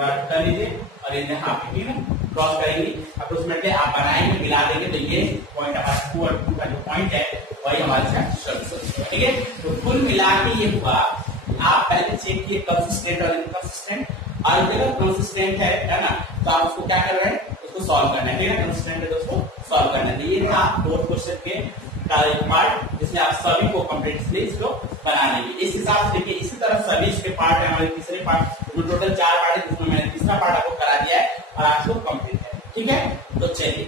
कर लीजिए और इधर हाफ, ठीक है, क्रॉस करेंगे अप्रोक्सीमेटली आप बनाएंगे, मिला देंगे तो ये पॉइंट हमारा 2 और 2 का जो पॉइंट है वही हमारे साथ, ठीक है। तो कुल मिला के ये हुआ, आप पहले चेक किए कंसिस्टेंट और इनकंसिस्टेंट, और अगर कंसिस्टेंट है ना, तो आप उसको क्या कर रहे हैं, उसको सॉल्व करना है, ठीक है, कंसिस्टेंट है तो उसको सॉल्व करना है। ये था 4th क्वेश्चन के पार्ट, जिसमें आप सभी को कंप्लीटली इसको बना लेंगे। इस हिसाब से देखिए, इसी तरह सभी इसके पार्ट है, हमारे तीसरे पार्ट, जो टोटल 4 पार्ट है, जिसमें मैंने तीसरा पार्ट आपको करा दिया है और आपको कंप्लीट है, ठीक है। तो चलिए,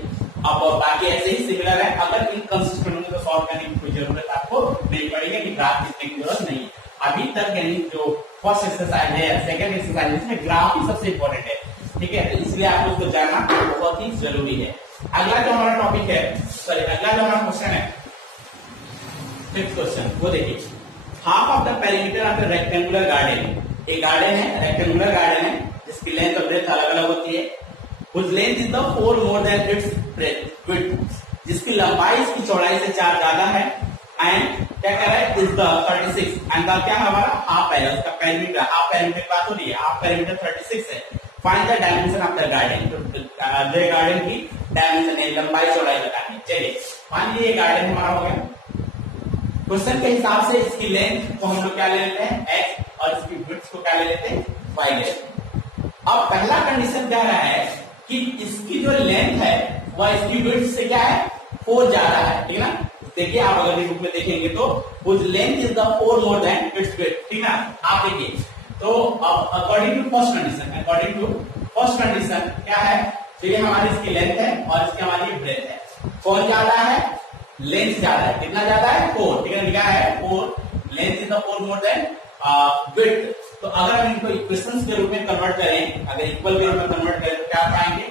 अब बाकी ऐसे ही सिमिलर है, अगर इनकंसिस्टेंट होंगे तो सॉल्व करने की कोई जरूरत आपको नहीं पड़ेगी, कि ग्राफ लिखने की जरूरत नहीं है अभी तक। यानी जो फर्स्ट एक्सरसाइज है, सेकंड एक्सरसाइज, इसमें ग्राफ ही सबसे इंपॉर्टेंट है, ठीक है, तो इसलिए आपको उसको जानना बहुत ही जरूरी है। अगला जो हमारा टॉपिक है, सॉरी अगला जो हमारा क्वेश्चन है, 5th क्वेश्चन, वो देखिए, half of the perimeter of the rectangular garden. एक गार्डन है, रेक्टेंगुलर गार्डन है, जिसकी लेंथ और ब्रेथ अलग अलग होती है, whose length is the 4 more than its width, जिसकी लंबाई इसकी चौड़ाई से 4 ज्यादा है, एंड क्या कह रहा है, इज द 36, एंड द क्या हमारा हाफ है, उसका पेरीमीटर, हाफ पेरीमीटर की बात हो रही है, हाफ पेरीमीटर 36 है। Find the dimension of the garden, तो गार्डन की डायमेंशन है, लंबाई चौड़ाई बतानी। चलिए, मान लीजिए गार्डन हमारा हो गया, क्वेश्चन के हिसाब से इसकी लेंथ को हम लोग क्या ले लेते हैं, x, और इसकी विड्थ को क्या ले लेते हैं, y ले लेते हैं। अब पहला कंडीशन क्या रहा है कि इसकी जो लेंथ है वह इसकी विड्थ से क्या है, 4 ज्यादा है, ठीक है ना। देखिए, आप अगर ये बुक में देखेंगे तो whose length is the 4 more than its width, ठीक है ना। आप देखिए, तो अब अकॉर्डिंग टू फर्स्ट कंडीशन क्या है, तो ये हमारी इसकी लेंथ है और इसकी हमारी ब्रेथ है, कौन ज्यादा है, लेंथ ज्यादा है, कितना ज्यादा है, 4, ठीक है, लिखा है 4, length is the 4 more than width. तो अगर हम इनको इक्वेशंस के रूप में कन्वर्ट करें, अगर इक्वल के रूप में कन्वर्ट करें तो क्या पाएंगे,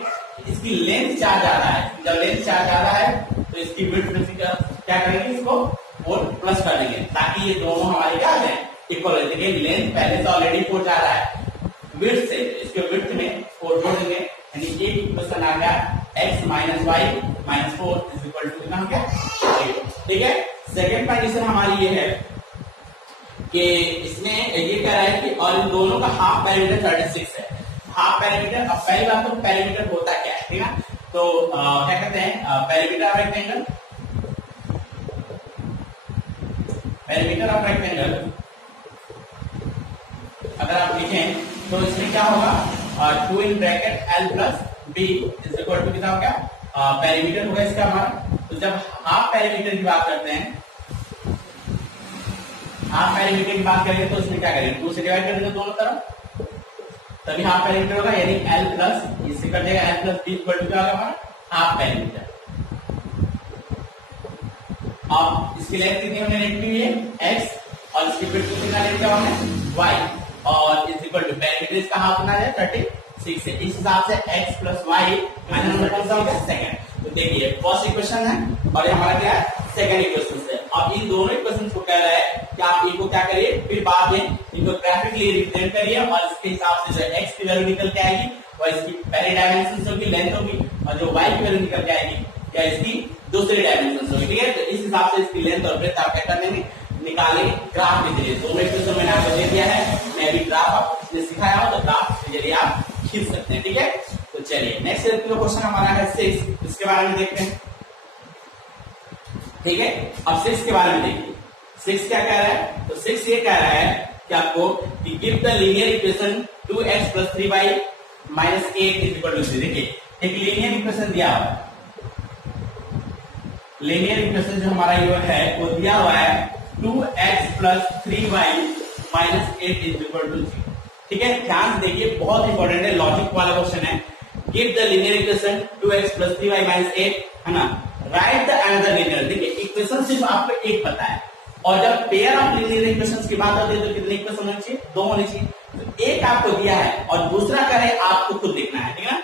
इसकी लेंथ 4 ज्यादा है, जब लेंथ 4 ज्यादा है तो इसकी विड्थ में क्या करेंगे, इसको 4 प्लस कर देंगे, ताकि ये दोनों हमारे क्या है, इक्वल हो। देखिए, लेंथ पहले से ऑलरेडी 4 ज्यादा है विड्थ से, इसके विड्थ में 4 जोड़ देंगे, यानी एक इक्वेशन आ गया x minus y minus 4 is equal to कितना हो गया, 8, ठीक है। सेकेंड कंडीशन हमारी ये है कि इसमें ये कह रहा है कि और इन दोनों का हाफ पेरीमीटर 36 है, हाफ पेरीमीटर। अब पहली बात तो पेरीमीटर होता क्या है, ठीक है, तो क्या कहते हैं, perimeter of rectangle, perimeter of rectangle अगर आप लिखें तो इसमें क्या होगा, 2 in bracket l plus b is equal to कितना हो गया, पेरीमीटर होगा इसका हमारा। तो जब हाफ पेरीमीटर की बात करते हैं, हाफ पेरीमीटर की बात करेंगे तो इसमें क्या करेंगे, 2 से डिवाइड कर देंगे दोनों तरफ, तभी हाफ पेरीमीटर होगा, यानी l प्लस इससे कर देगा l plus b equal to क्या होगा हमारा, हाफ पेरीमीटर। अब इसकी लेंथ कितनी हमने लिखी हुई है, x, और इसकी विड्थ कितना लेंगे हमने, y, और इज इक्वल टू पेरीमीटर इसका हाफ कितना है, 36 है। इस हिसाब से x प्लस वाई माइनस कौन सा होगा, सेकंड। तो देखिए, फर्स्ट इक्वेशन है और ये हमारा क्या है, सेकंड इक्वेशन है। अब इन दोनों इक्वेशन को कह रहा है कि आप इनको क्या करिए, फिर बाद में इनको ग्राफिकली रिप्रेजेंट करिए, और इसके हिसाब से जो x की वैल्यू निकल के आएगी और इसकी पहली डायमेंशन होगी, लेंथ होगी, और जो y की वैल्यू निकल के आएगी या इसकी दूसरी डायमेंशन होगी, ठीक है। तो इस हिसाब से इसकी लेंथ और ब्रेथ आप क्या कर लेंगे, निकालेंगे, ग्राफ लिख लीजिए। दोनों इक्वेशन मैंने आपको दे दिया है, मैं अभी ग्राफ आपको सिखाया हूं, तो ग्राफ के जरिए आप खींच सकते हैं, ठीक है। तो चलिए, नेक्स्ट क्वेश्चन हमारा है 6, इसके बारे में देखते हैं, ठीक है। अब 6 के बारे में देखिए, 6 क्या कह रहा है, तो 6 ये कह रहा है कि आपको give the linear equation 2x plus 3y minus 8 is equal to 0। देखिए, एक लीनियर इक्वेशन दिया हुआ है, लीनियर इक्वेशन जो हमारा ये है वो दिया हुआ है 2x plus 3y minus 8 is equal to 0, ठीक है। ध्यान से देखिए, बहुत इंपॉर्टेंट है, लॉजिक वाला क्वेश्चन है। Give the linear equation 2x plus 3y minus 8, है ना, राइट द अनदर लीनियर। देखिए, इक्वेशन सिर्फ आपको एक पता है, और जब पेयर ऑफ लीनियर इक्वेशंस की बात होती है तो कितने इक्वेशन होने चाहिए, 2 होने चाहिए। तो एक आपको दिया है और दूसरा क्या है, आपको खुद देखना है, ठीक है ना।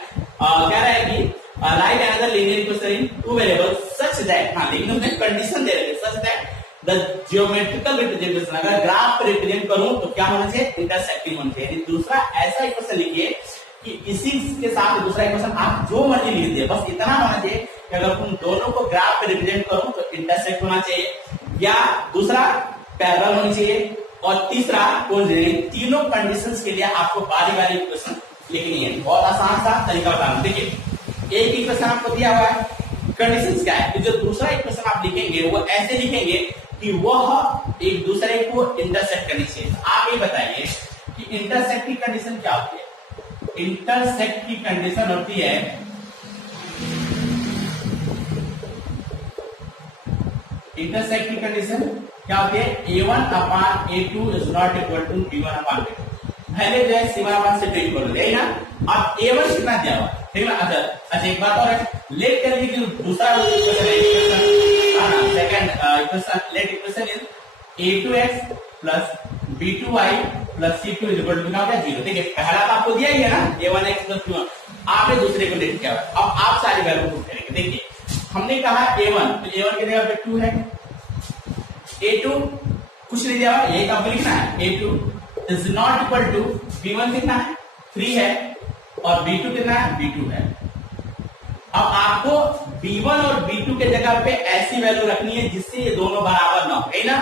कह रहा है कि right another linear equation in 2 variables such that, हाँ, लेकिन उसमें कंडीशन दे रहे हैं, such that the geometrical representation, अगर ग्राफ रिप्रेजेंट करूं तो क्या होना चाहिए, इंटरसेक्टिंग होना चाहिए। दूसरा ऐसा इक्वेशन लिखिए कि इसी के साथ दूसरा इक्वेशन आप जो मर्जी लिख दिए, बस इतना होना चाहिए कि अगर तुम दोनों को ग्राफ पे रिप्रेजेंट करूं तो इंटरसेक्ट होना चाहिए, या दूसरा पैरेलल होनी चाहिए, और तीसरा तीनों कंडीशंस के लिए आपको बारी बारी इक्वेशन लिखनी है। बहुत आसान सा तरीका बता रहा हूं। देखिए एक इक्वेशन आपको दिया हुआ है, कंडीशन क्या है कि जो दूसरा इक्वेशन आप लिखेंगे वो ऐसे लिखेंगे कि वह एक दूसरे को इंटरसेक्ट करनी चाहिए। आप ये बताइए कि इंटरसेक्ट की कंडीशन क्या होती है? इंटरसेक्ट की कंडीशन होती है इंटरसेक्ट की कंडीशन क्या होती है? a1 upon a2 is not equal to b1 upon b2। पहले जो है c1 अपान c2 इक्वल है ना। अब a1 कितना दिया हुआ ठीक है ना। अच्छा एक बात और है, लेट कर लीजिए कि दूसरा second equation let equation is a2x plus b2y plus c2 is equal to कितना हो गया 0। देखिए पहला तो आपको दिया ही है ना a1x प्लस b1, आपने दूसरे को लेट किया हुआ। अब आप सारी वैल्यू पुट करेंगे। देखिए हमने कहा a1 तो a1 की जगह पे 2 है, a2 कुछ नहीं दिया हुआ, यही आपको लिखना है। a2 is not equal to b1 कितना है 3 है और b2 कितना है b2 है। अब आपको b1 और b2 के जगह पे ऐसी वैल्यू रखनी है जिससे ये दोनों बराबर ना हो, है ना।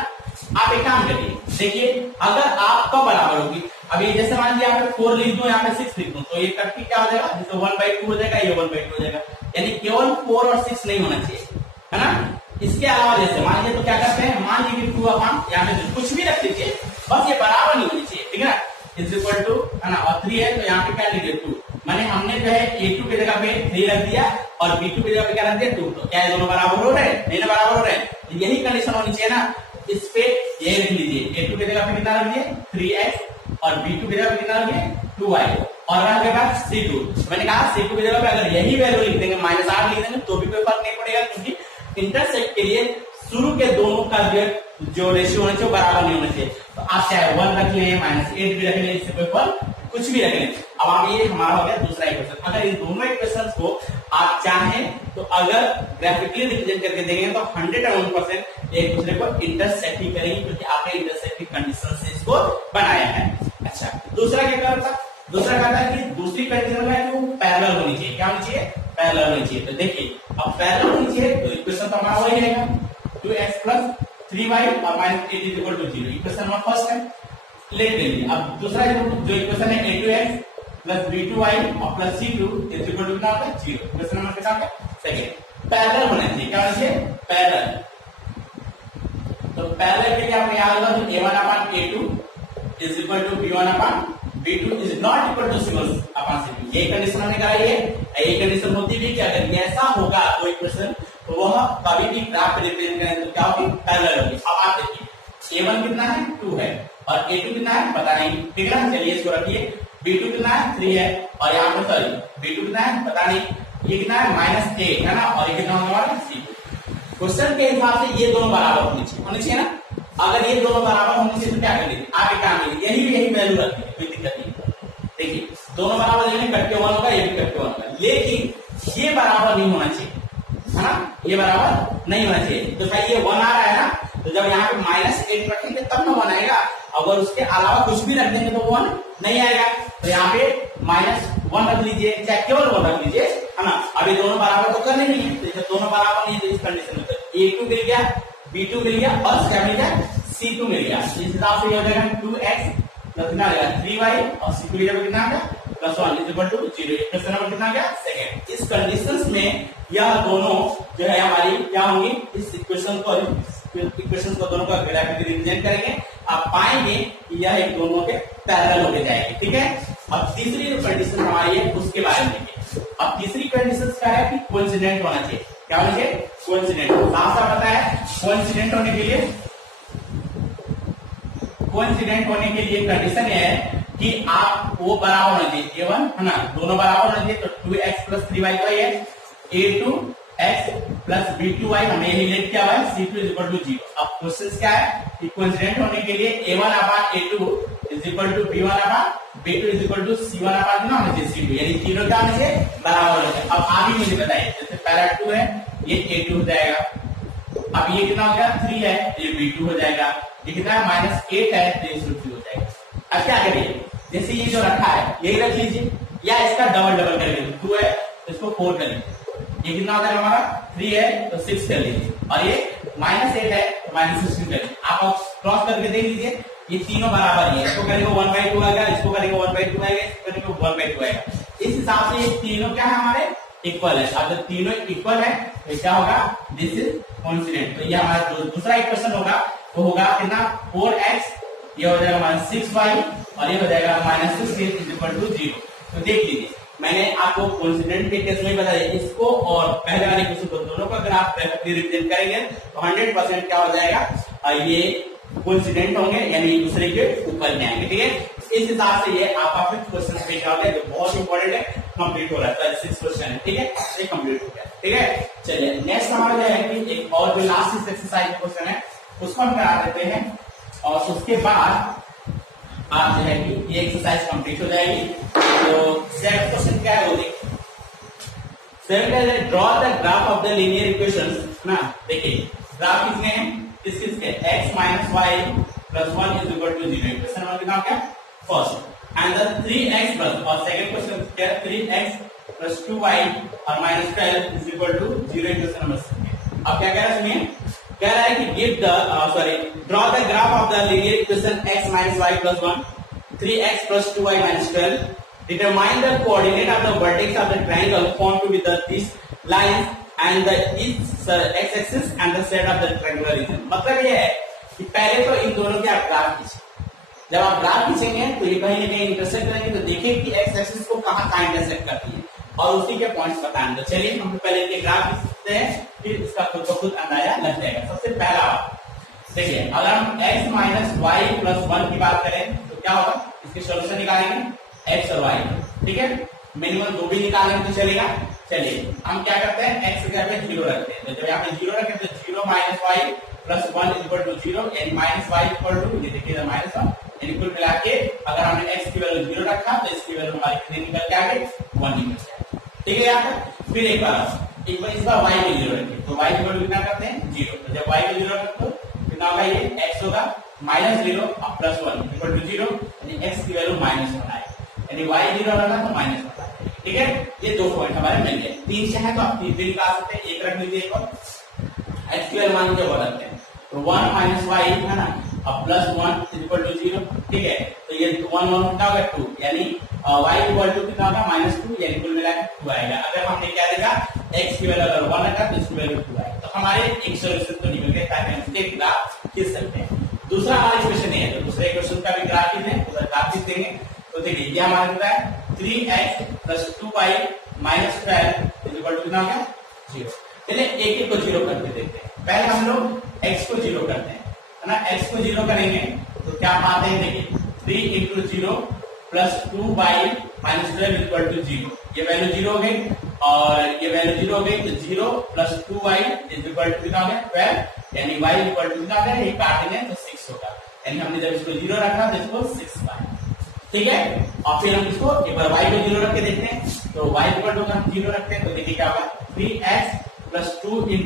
आप एक काम करिए, देखिए अगर आपका बराबर होगी, अभी जैसे मान लीजिए यहाँ पे 4 लिख दूं, यहाँ पे 6 लिख दूं, तो ये कट के क्या हो जाएगा, जैसे 1/2 हो जाएगा, ये 1/2 हो जाएगा। यानी केवल 4 और 6 नहीं होना चाहिए, है ना। इसके अलावा जैसे मान लीजिए तो क्या करते हैं, मान लीजिए 2 अपान यहाँ पे कुछ भी रख लीजिए, बस ये बराबर नहीं होनी चाहिए, ठीक है ना। इज इक्वल टू है ना, और 3 है तो यहाँ पे क्या लिखे 2, माने हमने जो है a2 की जगह पे 3 रख दिया और b2 की जगह पे क्या रख दिया 2। तो क्या ये दोनों बराबर हो रहे हैं? नहीं ना, बराबर हो रहे हैं। यही कंडीशन होनी चाहिए ना। इस पे ये लिख लीजिए, a2 की जगह पे कितना रख दिए 3x और b2 की जगह पे कितना रख दिए 2y और रह गया c2। मैंने कहा c2 की जगह पे अगर यही वैल्यू लिख देंगे -8 लिख देंगे तो भी कोई फर्क नहीं पड़ेगा, क्योंकि इंटरसेक्ट के लिए शुरू के दोनों का जो रेशियो होना चाहिए बराबर नहीं होना चाहिए। तो आप चाहे 1 रख लें -8 भी रख लें, इससे कोई फर्क कुछ भी रख लें। अब आप ये हमारा हो गया दूसरा इक्वेशन। अगर इन दोनों इक्वेशंस को आप चाहें तो अगर ग्राफिकली रिप्रेजेंट करके देंगे तो 101% एक दूसरे को इंटरसेक्ट ही करेंगे, क्योंकि आपने इंटरसेक्ट की कंडीशन से इसको बनाया है। अच्छा दूसरा क्या करता, दूसरा कहता है कि दूसरी कंडीशन है कि वो पैरेलल होनी चाहिए। क्या होनी चाहिए? पैरेलल होनी चाहिए। तो देखिए अब पैरेलल होनी चाहिए तो इक्वेशन तो हमारा वही रहेगा 2x प्लस 3y और -8 is equal to 0। Equation number first है, लेट लीजिए। अब दूसरा जो इक्वेशन है a2x प्लस b2y और plus c2 is equal to कितना होता है 0। इक्वेशन नंबर कितना है सेकंड। पैरेलल होना चाहिए, क्या होना चाहिए? पैरेलल। तो पैरेलल के लिए आपको याद होगा तो a1 upon a2 is equal to b1 upon b2 is not equal to c1 upon c2। ये कंडीशन हमने कराई है। ये कंडीशन होती भी कि अगर ऐसा होगा कोई इक्वेशन तो वह कभी भी ग्राफ रिप्रेजेंट करें तो क्या होगी? पैरेलल होगी। अब आप देखिए a1 कितना है 2 है और a2 कितना है पता नहीं, ठीक है ना। चलिए इसको रखिए, b2 कितना है 3 है और यहाँ पे सॉरी b2 कितना है पता नहीं, ये कितना है -8 है ना, और ये कितना होने वाला है c2। क्वेश्चन के हिसाब से ये दोनों बराबर होने चाहिए ना। अगर ये दोनों बराबर होने चाहिए तो क्या करेंगे, आप एक काम करिए, यही वैल्यू रखिए, कोई दिक्कत नहीं। देखिए दोनों बराबर लेने कट के 1 होगा, ये भी कट के 1 होगा, लेकिन ये बराबर नहीं होना चाहिए, है ना। ये बराबर नहीं होना चाहिए। तो भाई ये 1 आ रहा है ना, तो जब यहाँ पे -8 रखेंगे तब ना 1 आएगा। अगर उसके अलावा कुछ भी रख देंगे तो 1 नहीं आएगा। तो यहाँ पे -1 रख लीजिए, चाहे केवल 1 रख लीजिए, है ना। अभी दोनों बराबर तो करने नहीं है, तो जब दोनों बराबर नहीं है तो इस कंडीशन में तो a2 मिल गया, b2 मिल गया और क्या मिल गया c2 मिल गया। इस हिसाब से ये हो जाएगा 2x प्लस कितना आ जाएगा 3y और c2 की जगह कितना आ गया +1 is equal to 0। Question number कितना आ गया सेकंड। इस कंडीशंस में यह दोनों जो है हमारी क्या होंगी, इस इक्वेशन को दोनों का ग्राफिकली रिप्रेजेंट करेंगे। आप पाएंगे कि यह एक दोनों के पैरेलल होके जाएंगे, ठीक है। अब तीसरी जो कंडीशन हमारी है उसके बारे में देखिए। अब तीसरी कंडीशन क्या है कि कोइंसिडेंट होना चाहिए। क्या होना चाहिए? कोइंसिडेंट। साफ साफ पता है कोइंसिडेंट होने के लिए कंडीशन है कि आप वो बराबर होना चाहिए a1 है ना, दोनों बराबर होना चाहिए। तो 2x प्लस 3y का है, a2x प्लस b2y हमने यही लेट किया हुआ है, c2 इज इक्वल टू 0। अब क्वेश्चन क्या है कि कोइंसिडेंट होने के लिए a1 upon a2 is equal to b1 upon b2 is equal to c1 upon कितना होना चाहिए c2, यानी तीनों क्या होना चाहिए बराबर होना चाहिए। अब आप ही मुझे बताइए, जैसे पहला 2 है ये a2 हो जाएगा, अब ये कितना हो गया 3 है ये b2 हो जाएगा, ये कितना है -8 है तो ये c2 हो जाएगा। अब क्या करिए, जैसे ये जो रखा है यही रख लीजिए या इसका डबल करके 2 है तो इसको 4 कर लीजिए, ये कितना हो जाएगा हमारा 3 है तो 6 कर लीजिए और ये -8 है तो -16 कर लीजिए। आप क्रॉस करके देख लीजिए ये तीनों बराबर ही है, इसको करेंगे 1/2 आएगा, इसको करेंगे 1/2 आएगा, इसको करेंगे 1/2 आएगा। इस हिसाब से ये तीनों क्या है हमारे इक्वल है। अब जब तीनों इक्वल है तो क्या होगा, दिस इज कोइंसिडेंट। तो ये हमारा जो दूसरा इक्वेशन होगा वो होगा कितना 4x, ये हो जाएगा -6y और ये हो जाएगा -6 = 0। तो देख लीजिए मैंने आपको कोइंसिडेंट के केस में बताया, इसको और पहले वाले क्वेश्चन को दोनों का अगर आप रिप्रेजेंट करेंगे तो 100% क्या हो जाएगा, ये कोइंसिडेंट होंगे यानी एक दूसरे के ऊपर में आएंगे। ठीक है, इस हिसाब से ये आपका फिफ्थ क्वेश्चन पे क्या होता है जो बहुत इंपॉर्टेंट है, कंप्लीट हो रहा है। 6 क्वेश्चन है, ठीक है, ये कंप्लीट हो गया। ठीक है, चलिए नेक्स्ट हमारा जो है कि एक और जो लास्ट एक्सरसाइज क्वेश्चन है उसको हम करा देते हैं और उसके बाद आप जो है कि ये एक्सरसाइज कंप्लीट हो जाएगी। तो 7th क्वेश्चन क्या है वो देखिए। 7th है draw the graph of the linear equations ना। देखिए ग्राफ किसके हैं, किसके x - y + 1 = 0। क्वेश्चन नंबर कितना हो गया first. And the 3x plus और सेकंड क्वेश्चन क्या है 3x + 2y और -12 = 0। Question number 6। अब क्या कह रहा है सुनिए, कह रहा है कि give the draw the graph of the linear equation x - y + 1 3x + 2y - 12 determine the coordinate of the vertex of the triangle formed to be this line and the each x-axis and the set of the triangular region। मतलब ये है कि पहले तो इन दोनों के आप ग्राफ खींचे, जब आप ग्राफ खींचेंगे तो ये कहीं ना कहीं इंटरसेक्ट करेंगे, तो देखिए कि एक्स एक्सिस को कहाँ इंटरसेक्ट करती है और उसी के पॉइंट्स बताएंगे। तो चलिए हम पहले इनके ग्राफ खींचते हैं, फिर इसका खुद को खुद अंदाजा लग जाएगा। सबसे पहला देखिए, अगर हम x - y + 1 की बात करें तो क्या होगा, इसके सॉल्यूशन निकालेंगे x और y। ठीक है, मिनिमम 2 भी निकालेंगे तो चलेगा। चलिए हम क्या करते हैं, x की जगह पे 0 रखते हैं। तो जब यहाँ पे 0 रखें तो 0 - y + 1 = 0 यानी -y = ये देखिए -1 यानी कुल मिला के अगर हमने x की वैल्यू 0 रखा तो इसकी वैल्यू हमारी कितनी निकल के आ गई 1 निकल जाएगी। ठीक है, यहाँ पर फिर एक बार इस बार y को 0 रखें तो y की वैल्यू कितना करते हैं 0। तो जब y को 0 रखते हो कितना होगा, ये x होगा -0 और +1 = 0 यानी x की वैल्यू -1 आएगी यानी y 0 रखा तो -1 आएगा। ठीक है, ये 2 पॉइंट हमारे मिल गए। 3 से है तो आप 3 भी निकाल सकते हैं, एक रख लीजिए। एक और x की वैल्यू मान के बदलते हैं तो 1 - y है ना और +1 = 0। ठीक है, तो ये 1 1 कितना होगा 2 यानी y = कितना होगा -2 यानी कुल मिला के 2 आएगा। अगर हमने क्या देखा x की वैल्यू अगर 1 रखा तो इसकी वैल्यू 2 आएगा। तो हमारे एक सॉल्यूशन तो निकल गया ताकि हम इसके ग्राफ खींच सकते हैं। दूसरा हमारा इक्वेशन है, तो दूसरे इक्वेशन का भी ग्राफ खींचेंगे, पूरा ग्राफ खींच देंगे। तो देखिए ये हमारा कितना है 3x + 2y - 12 = कितना हो गया 0। चलिए एक एक को 0 करके देखते हैं। पहले हम लोग x को 0 करते हैं, है ना। x को 0 करेंगे तो क्या पाते हैं, देखिए 3 × 0 + 2y - 12 = 0। ये वैल्यू 0 हो गई और ये वैल्यू 0 हो गई तो 0 + 2y = कितना हो गया 12 यानी y = कितना हो गया, ये काटेंगे तो 6 होगा यानी हमने जब इसको 0 रखा तो इसको 6 पाया। ठीक है, और फिर हम इसको एक बार y को 0 रख के देखते हैं तो y = हम 0 रखते हैं तो देखिए क्या होगा 3x + 2 ×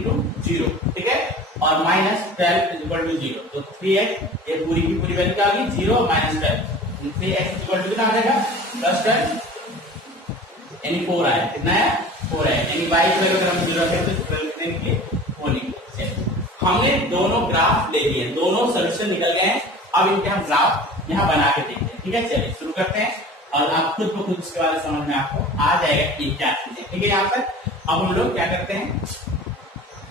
0। ठीक है, और -12 = 0। तो 3x ये पूरी की पूरी वैल्यू क्या होगी 0 - 12 3x = कितना आ जाएगा +12 यानी 4 आया। कितना है 4 है यानी y की वैल्यू अगर हम 0 रखें तो इसकी वैल्यू कितनी निकली 4 निकली। हमने दोनों ग्राफ ले लिए, दोनों सॉल्यूशन निकल गए हैं। अब इनके हम ग्राफ यहाँ बना के देखते हैं। ठीक है, चलिए शुरू करते हैं और आप खुद को खुद उसके बाद समझ में आपको आ जाएगा कि क्या चीजें। ठीक है, यहाँ पर अब हम लोग क्या करते हैं,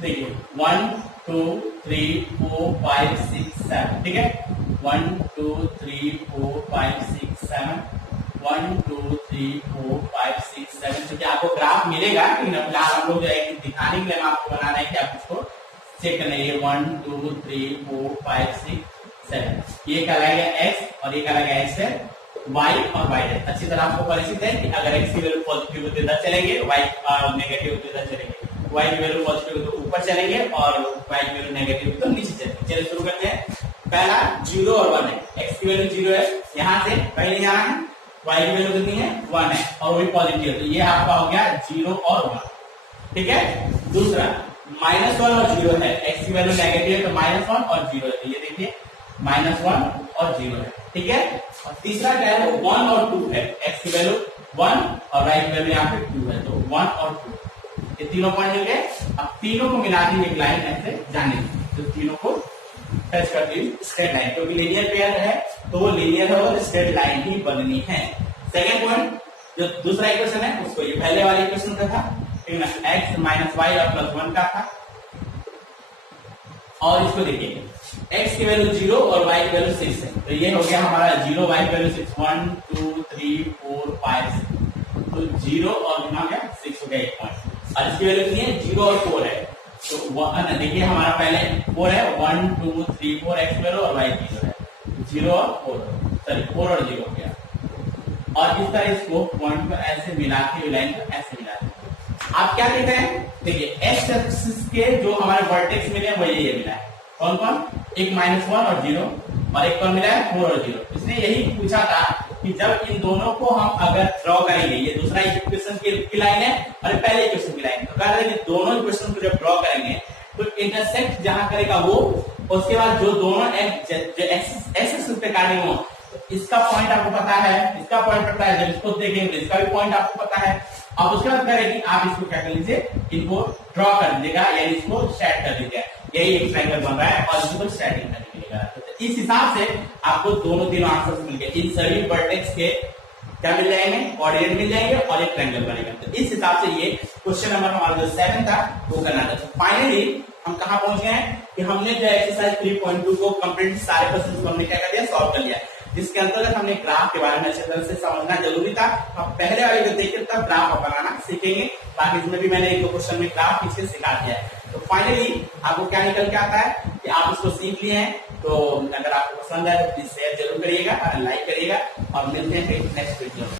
देखिए 1 2 3 4 5 6 7। ठीक है, 1 2 3 4 5 6 7 1 2 3 4 5 6 7। क्योंकि आपको ग्राफ मिलेगा लेकिन फिलहाल हम लोग जो है दिखाने के लिए आपको बना रहे हैं कि आप उसको चेक करना है। 1 2 3 4 5 6 7 ये कहलाएगा x और ये कहलाएगा x है y और y है। अच्छी तरह आपको परिचित है कि अगर x की वैल्यू पॉजिटिव होती है चलेंगे, y नेगेटिव होती है चलेंगे, y की वैल्यू पॉजिटिव हो तो ऊपर चलेंगे और y की वैल्यू नेगेटिव हो तो नीचे चलेंगे। चलिए शुरू करते हैं। पहला 0 और 1 है, x की वैल्यू 0 है, यहाँ से पहले जाना है, y की वैल्यू कितनी है 1 है और वही पॉजिटिव है तो ये आपका हो गया 0 और 1। ठीक है, दूसरा -1 और 0 है, x की वैल्यू नेगेटिव है तो -1 और 0 है तो ये देखिए -1 और 0 है। ठीक है, और तीसरा क्या है 1 और 2 है, x की वैल्यू 1 और y की वैल्यू यहाँ पे 2 है तो 1 और 2 ये तीनों पॉइंट मिल गए। अब तीनों को मिला दी एक लाइन ऐसे जाने तो तीनों को टच करती हुई स्ट्रेट लाइन, क्योंकि लीनियर पेयर है तो वो लीनियर है और स्ट्रेट लाइन ही बननी है। सेकेंड पॉइंट, जो दूसरा इक्वेशन है उसको ये पहले वाले इक्वेशन का था, ठीक है ना, एक्स माइनस वाई और प्लस 1 का था। और इसको देखिए, x की वैल्यू 0 और y की वैल्यू 6 है, तो ये हो गया हमारा 0, y की वैल्यू 6, 1 2 3 4 5, तो 0 और गुना हो गया 6 हो गया 1 पॉइंट। और इसकी वैल्यू कितनी है, 0 और 4 है, तो देखिए हमारा पहले 4 है, 1 2 3 4 x वैल्यू और y 0 है, 0 और 4, सॉरी 4 और 0 हो गया। और इस तरह इसको पॉइंट को ऐसे मिला के लाइन को ऐसे मिला के आप क्या कहते हैं, देखिए एक्स एक्सिस के जो हमारे वर्टेक्स मिले वो ये मिला है, कौन कौन, एक -1 और 0 और एक कौन मिला है 4 और 0। इसने यही पूछा था कि जब इन दोनों को हम अगर ड्रॉ करेंगे, ये दूसरा इक्वेशन की लाइन है और पहले इक्वेशन की लाइन, तो कह रहे दोनों इक्वेशन को जब ड्रॉ करेंगे तो इंटरसेक्ट जहां करेगा वो, उसके बाद जो दोनों एक्सिस पे काटेंगे वो, तो इसका पॉइंट आपको पता है, इसका पॉइंट पता है, जब इसको देखेंगे तो इसका भी पॉइंट आपको पता है। अब उसके बाद करेगी आप इसको क्या कर लीजिए, इनको ड्रॉ कर दीजिएगा, यानी इसको सेट कर दीजिएगा, यही एक ट्रायंगल बन रहा है और इसको सेटिंग कर दीजिएगा। तो इस हिसाब से आपको दोनों तीनों आंसर्स मिल गए, इन सभी वर्टेक्स के क्या मिल जाएंगे, कोऑर्डिनेट मिल जाएंगे और एक ट्रायंगल बनेगा। तो इस हिसाब से ये क्वेश्चन नंबर हमारा जो 7 था वो करना था। तो फाइनली हम कहां पहुंच गए हैं कि हमने जो एक्सरसाइज 3.2 को कंप्लीट सारे क्वेश्चन को हमने क्या कर दिया, सॉल्व कर लिया, जिसके अंतर्गत हमने ग्राफ के बारे में अच्छी तरह से समझना जरूरी था। हम पहले वाले जो देखे तब ग्राफ बनाना सीखेंगे, बाकी इसमें भी मैंने एक दो क्वेश्चन में ग्राफ पीछे सिखा दिया है। तो फाइनली आपको क्या निकल के आता है कि आप इसको सीख लिए हैं। तो अगर आपको पसंद आए तो प्लीज शेयर जरूर करिएगा और लाइक करिएगा और मिलते हैं नेक्स्ट वीडियो में।